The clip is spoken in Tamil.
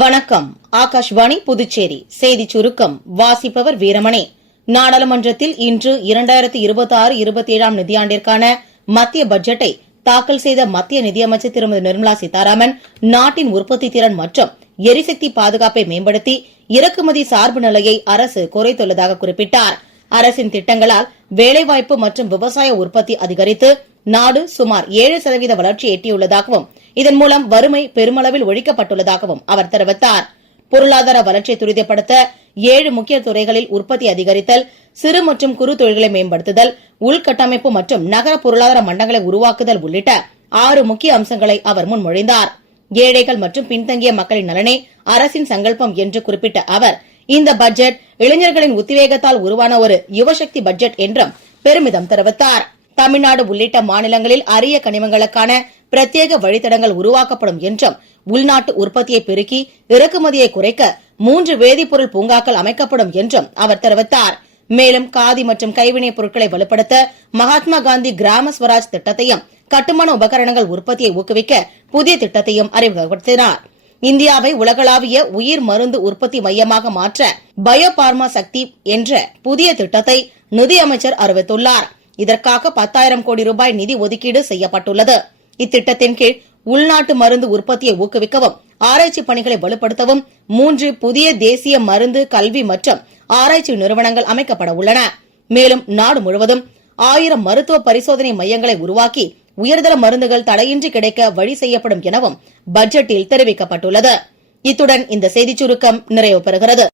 வணக்கம். ஆகாஷ்வாணி புதுச்சேரி செய்திச் சுருக்கம் வாசிப்பவர் வீரமணி. நாடாளுமன்றத்தில் இன்று 2026-27 நிதியாண்டிற்கான மத்திய பட்ஜெட்டை தாக்கல் செய்த மத்திய நிதியமைச்சர் திருமதி நிர்மலா சீதாராமன் நாட்டின் உற்பத்தி திறன் மற்றும் எரிசக்தி பாதுகாப்பை மேம்படுத்தி இறக்குமதி சார்பு நிலையை அரசு குறைத்துள்ளதாக குறிப்பிட்டார். அரசின் திட்டங்களால் வேலைவாய்ப்பு மற்றும் விவசாய உற்பத்தி அதிகரித்து நாடு சுமார் 7% வளர்ச்சி எட்டியுள்ளதாகவும் இதன் மூலம் வறுமை பெருமளவில் ஒழிக்கப்பட்டுள்ளதாகவும் அவர் தெரிவித்தார். பொருளாதார வளர்ச்சியை துரிதப்படுத்த 7 முக்கிய துறைகளில் உற்பத்தி அதிகரித்தல், சிறு மற்றும் குறு தொழில்களை மேம்படுத்துதல், உள்கட்டமைப்பு மற்றும் நகர பொருளாதார மண்டலங்களை உருவாக்குதல் உள்ளிட்ட 6 முக்கிய அம்சங்களை அவர் முன்மொழிந்தார். ஏழைகள் மற்றும் பின்தங்கிய மக்களின் நலனே அரசின் சங்கல்பம் என்று குறிப்பிட்ட அவர், இந்த பட்ஜெட் இளைஞர்களின் உத்வேகத்தால் உருவான ஒரு யுவசக்தி பட்ஜெட் என்றும் பெருமிதம் தெரிவித்தார். தமிழ்நாடு உள்ளிட்ட மாநிலங்களில் அரிய கனிமங்களுக்கான பிரத்யேக வழித்தடங்கள் உருவாக்கப்படும் என்றும் உள்நாட்டு உற்பத்தியை பெருக்கி இறக்குமதியை குறைக்க 3 வேதிப்பொருள் பூங்காக்கள் அமைக்கப்படும் என்றும் அவர் தெரிவித்தார். மேலும் காதி மற்றும் கைவினைப் பொருட்களை வலுப்படுத்த மகாத்மா காந்தி கிராம ஸ்வராஜ் திட்டத்தையும், கட்டுமான உபகரணங்கள் உற்பத்தியை ஊக்குவிக்க புதிய திட்டத்தையும் அறிமுகப்படுத்தினார். இந்தியாவை உலகளாவிய உயிர் மருந்து உற்பத்தி மையமாக மாற்ற பயோ பார்மா சக்தி என்ற புதிய திட்டத்தை நிதியமைச்சர் அறிவித்துள்ளார். இதற்காக 10,000 கோடி ரூபாய் நிதி ஒதுக்கீடு செய்யப்பட்டுள்ளது. இத்திட்டத்தின் கீழ் உள்நாட்டு மருந்து உற்பத்தியை ஊக்குவிக்கவும், ஆராய்ச்சி பணிகளை வலுப்படுத்தவும் 3 புதிய தேசிய மருந்து கல்வி மற்றும் ஆராய்ச்சி நிறுவனங்கள் அமைக்கப்பட உள்ளன. மேலும் நாடு முழுவதும் 1000 மருத்துவ பரிசோதனை மையங்களை உருவாக்கி உயர்தர மருந்துகள் தடையின்றி கிடைக்க வழி செய்யப்படும் எனவும் பட்ஜெட்டில் தெரிவிக்கப்பட்டுள்ளது. இத்துடன் இந்த செய்திச் சுருக்கம் நிறைவு பெறுகிறது.